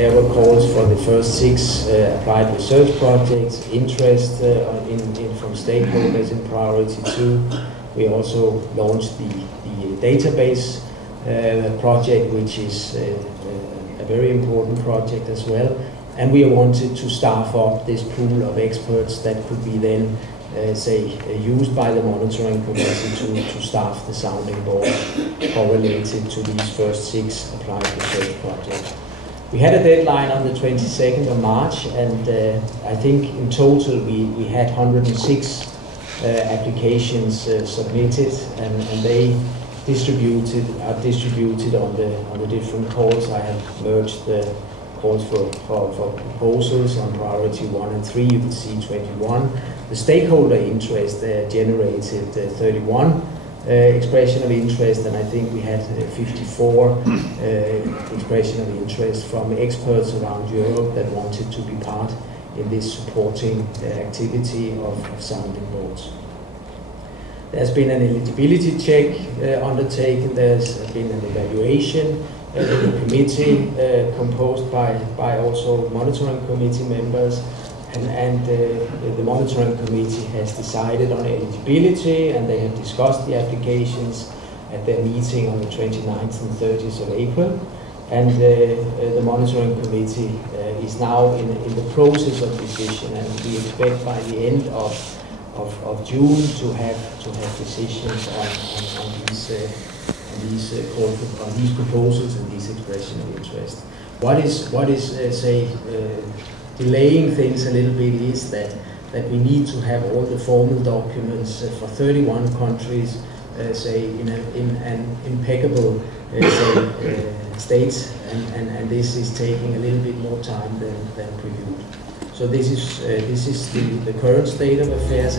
there were calls for the first 6 applied research projects, interest from stakeholders in priority 2. We also launched the database project, which is a very important project as well. And we wanted to staff up this pool of experts that could be then, used by the monitoring committee to staff the sounding board correlated to these first 6 applied research projects. We had a deadline on the 22nd of March, and I think in total we had 106 applications submitted, and they are distributed on the different calls. I have merged the calls for proposals on priority 1 and 3. You can see 21. The stakeholder interest generated 31 expression of interest, and I think we had 54 expression of interest from experts around Europe that wanted to be part in this supporting activity of sounding boards. There's been an eligibility check undertaken. There's been an evaluation in the committee composed by also monitoring committee members, and the monitoring committee has decided on eligibility, and they have discussed the applications at their meeting on the 29th and 30th of April. And the monitoring committee is now in the process of decision, and we expect by the end of June to have decisions on these proposals and these expression of interest. What is delaying things a little bit is that we need to have all the formal documents for 31 countries, in an impeccable state, and this is taking a little bit more time than previewed. So this is the current state of affairs.